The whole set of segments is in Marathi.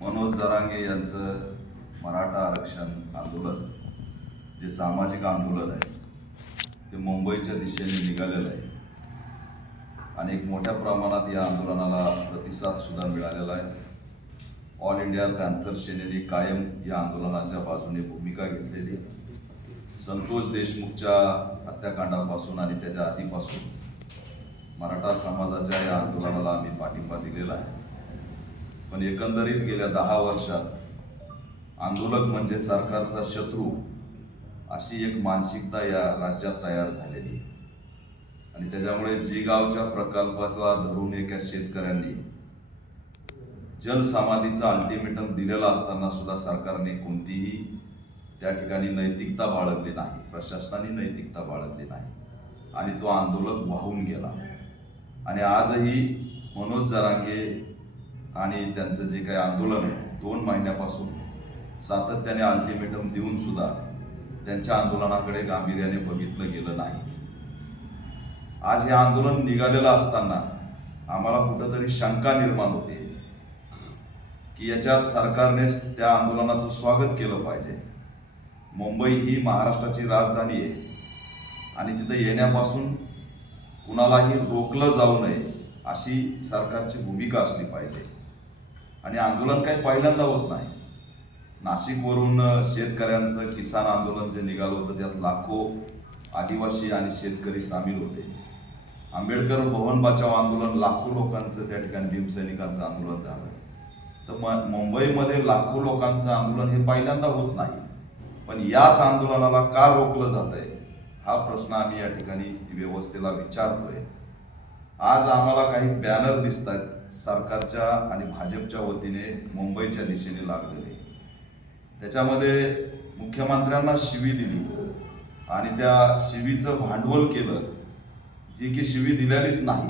मनोज जरांगे यांचं मराठा आरक्षण आंदोलन जे सामाजिक आंदोलन आहे ते मुंबईच्या दिशेने निघालेलं आहे. आणि एक मोठ्या प्रमाणात या आंदोलनाला प्रतिसाद सुद्धा मिळालेला आहे. ऑल इंडिया पॅन्थर सेनेने कायम या आंदोलनाच्या बाजूने भूमिका घेतलेली संतोष देशमुखच्या हत्याकांडापासून आणि त्याच्या आधीपासून मराठा समाजाच्या या आंदोलनाला आम्ही पाठिंबा दिलेला आहे. पण एकंदरीत गेल्या दहा वर्षात आंदोलक म्हणजे सरकारचा शत्रू अशी एक मानसिकता या राज्यात तयार झालेली आहे. आणि त्याच्यामुळे जिगावच्या प्रकल्पाला धरून एका शेतकऱ्यांनी जलसमाधीचा अल्टिमेटम दिलेला असताना सुद्धा सरकारने कोणतीही त्या ठिकाणी नैतिकता बाळगली नाही प्रशासनाने नैतिकता बाळगली नाही. आणि तो आंदोलक वाहून गेला. आणि आजही मनोज जरांगे आणि त्यांचं जे काही आंदोलन आहे दोन महिन्यापासून सातत्याने अल्टिमेटम देऊन सुद्धा त्यांच्या आंदोलनाकडे गांभीर्याने बघितलं गेलं नाही. आज हे आंदोलन निघालेलं असताना आम्हाला कुठंतरी शंका निर्माण होते की याच्यात सरकारने त्या आंदोलनाचं स्वागत केलं पाहिजे. मुंबई ही महाराष्ट्राची राजधानी आहे आणि तिथं येण्यापासून कुणालाही रोखलं जाऊ नये अशी सरकारची भूमिका असली पाहिजे. आणि आंदोलन काही पहिल्यांदा होत नाही. नाशिकवरून शेतकऱ्यांचं किसान आंदोलन जे निघालं होतं त्यात लाखो आदिवासी आणि शेतकरी सामील होते. आंबेडकर भवन बचाव आंदोलन लाखो लोकांचं त्या ठिकाणी भीमसैनिकांचं आंदोलन झालं. तर म मुंबईमध्ये लाखो लोकांचं आंदोलन हे पहिल्यांदा होत नाही. पण याच आंदोलनाला का रोखलं जात आहे हा प्रश्न आम्ही या ठिकाणी व्यवस्थेला विचारतोय. आज आम्हाला काही बॅनर दिसत आहेत सरकारच्या आणि भाजपच्या वतीने मुंबईच्या दिशेने लागलेले. त्याच्यामध्ये मुख्यमंत्र्यांना शिवी दिली. आणि त्या शिवीचं भांडवल केलं. जी की शिवी दिलेलीच नाही.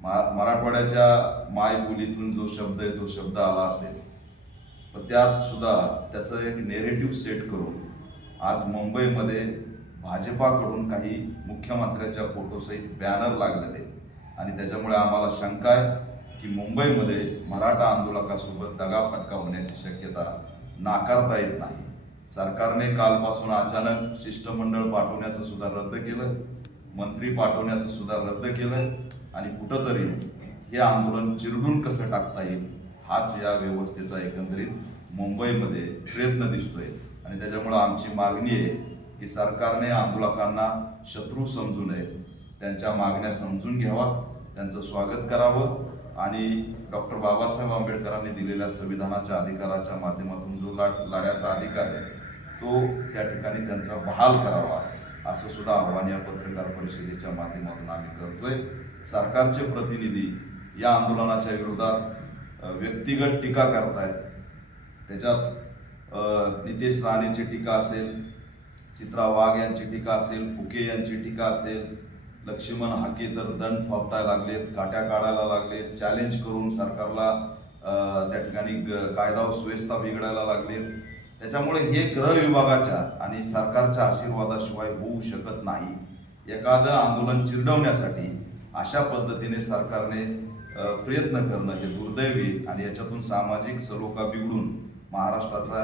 मा मराठवाड्याच्या मायबोलीतून जो शब्द आहे तो शब्द आला असेल. पण त्यात सुद्धा त्याचं एक नेरेटिव्ह सेट करून आज मुंबईमध्ये भाजपाकडून काही मुख्यमंत्र्याच्या फोटोसहित बॅनर लागलेले. आहेत. आणि त्याच्यामुळे आम्हाला शंका आहे की मुंबईमध्ये मराठा आंदोलकासोबत दगाफटका होण्याची शक्यता नाकारता येत नाही. सरकारने कालपासून अचानक शिष्टमंडळ पाठवण्याचं सुद्धा रद्द केलं मंत्री पाठवण्याचं सुद्धा रद्द केलं आणि कुठंतरी हे आंदोलन चिरडून कसं टाकता येईल हाच या व्यवस्थेचा एकंदरीत मुंबईमध्ये प्रयत्न दिसतोय. आणि त्याच्यामुळं आमची मागणी आहे की सरकारने आंदोलकांना शत्रू समजू नये. त्यांच्या मागण्या समजून घ्यावा त्यांचं स्वागत करावं आणि डॉक्टर बाबासाहेब आंबेडकरांनी दिलेल्या संविधानाच्या अधिकाराच्या माध्यमातून जो लाड लढ्याचा अधिकार आहे तो त्या ठिकाणी त्यांचा बहाल करावा असं सुद्धा आव्हान या पत्रकार परिषदेच्या माध्यमातून आम्ही करतोय. सरकारचे प्रतिनिधी या आंदोलनाच्या विरोधात व्यक्तिगत टीका करतायत. त्याच्यात नितेश राणेची टीका असेल चित्रा वाघ यांची टीका असेल फुके यांची टीका असेल लक्ष्मण हाके तर दंड फापटायला लागलेत काट्या काढायला लागलेत चॅलेंज करून सरकारला त्या ठिकाणी ग- कायदा व सुव्यवस्था बिघडायला लागलेत. त्याच्यामुळे हे गृह विभागाच्या आणि सरकारच्या आशीर्वादाशिवाय होऊ शकत नाही. एखादं आंदोलन चिरडवण्यासाठी अशा पद्धतीने सरकारने प्रयत्न करणं हे दुर्दैवी आणि याच्यातून सामाजिक सलोखा बिघडून महाराष्ट्राचा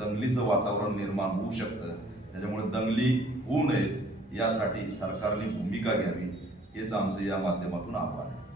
दंगलीचं वातावरण निर्माण होऊ शकतं. त्याच्यामुळे दंगली होऊ नये. यासाठी सरकारने भूमिका घ्यावी हेच आमचं या माध्यमातून आव्हान आहे.